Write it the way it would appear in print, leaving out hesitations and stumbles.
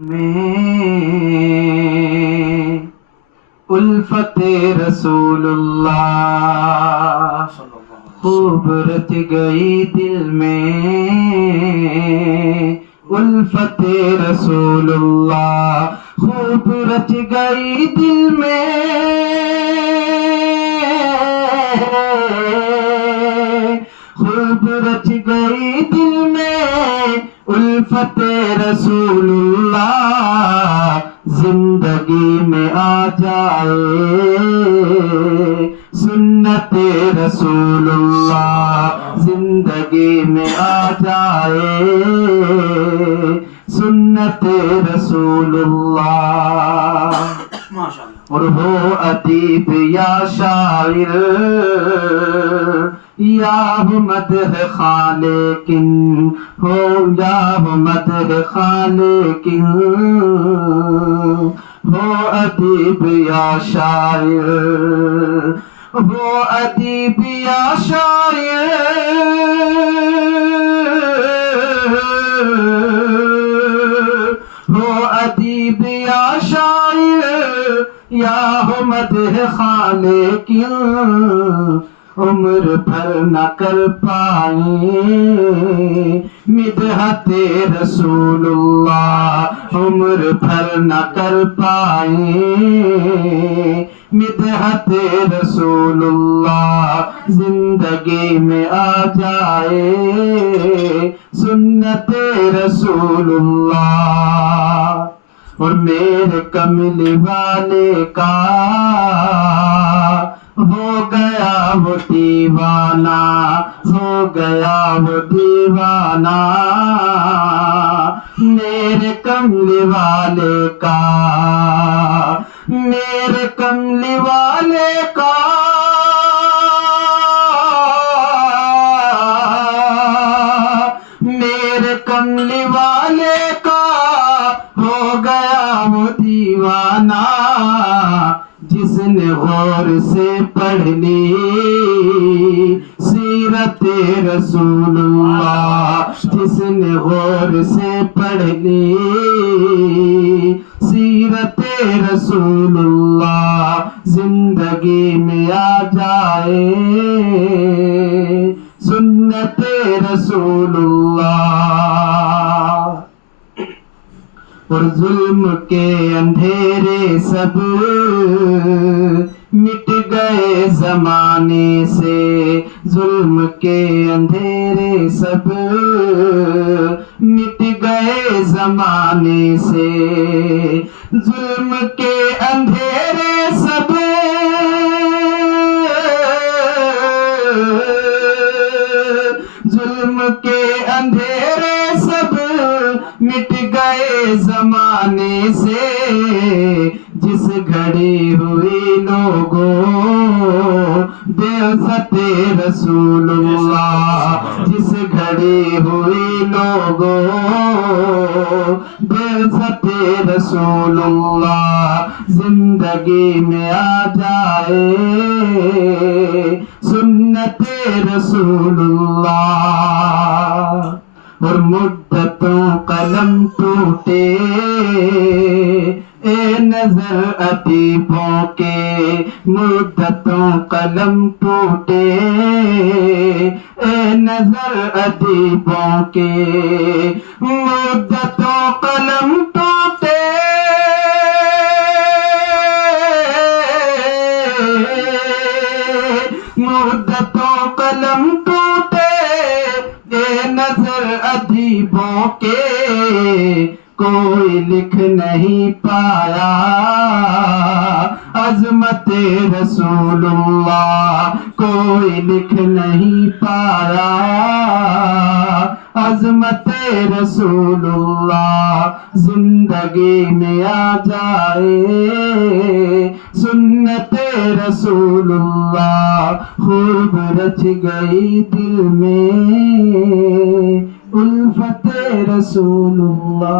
میں الفت رسولullah خوب رچ گئی دل میں الفت رسولullah خوب رچ گئی دل میں خوب رچ گئی دل میں الفت رسولullah زندگی میں آ جائے سنت رسولullah زندگی میں آ جائے سنت رسولullah اور ہو ادیب یا شاعر یا وہ مدح خالقن ہو یا وہ مدح خالقن ہو ادیب یا شاعر ہو ادیب یا شاعر ہو ادیب یا شاعر یا ہو مدح خالقن عمر بھر نہ کر پائیں مدحت رسولullah عمر بھر نہ کر پائیں مدحت رسولullah زندگی میں آ جائے سنت رسولullah اور میرے کملی والے کا ہو گیا وہ دیوانہ ہو گیا وہ دیوانہ میرے کملی والے کا میرے کملی والے کا میرے کملی والے کا ہو گیا وہ دیوانہ جس نے غور سے پڑھ لی سیرت رسولullah جس نے غور سے پڑھ لی سیرت رسولullah زندگی میں آ جائے سنت رسولullah اور ظلم کے اندھیرے سب مٹ گئے زمانے سے ظلم کے اندھیرے سب مٹ گئے زمانے سے ظلم کے اندھیرے سب ظلم کے اندھیرے سب مٹ گئے زمانے سے جس گھڑی ہوئی لوگوں بعثت رسولullah جس گھڑی ہوئی لوگوں بعثت رسولullah زندگی میں آ جائے سنت رسولullah اور مدتوں قلم ٹوٹے اے نظر ادیبوں کے مدتوں قلم ٹوٹے اے نظر ادیبوں کے مدتوں قلم ٹوٹے مدتوں قلم ٹوٹے اے نظر ادیبوں کے کوئی لکھ نہیں پایا عظمت رسولullah کوئی لکھ نہیں پایا عظمت رسولullah زندگی میں آ جائے سنت رسولullah خوب رچ گئی دل میں الفت رسولullah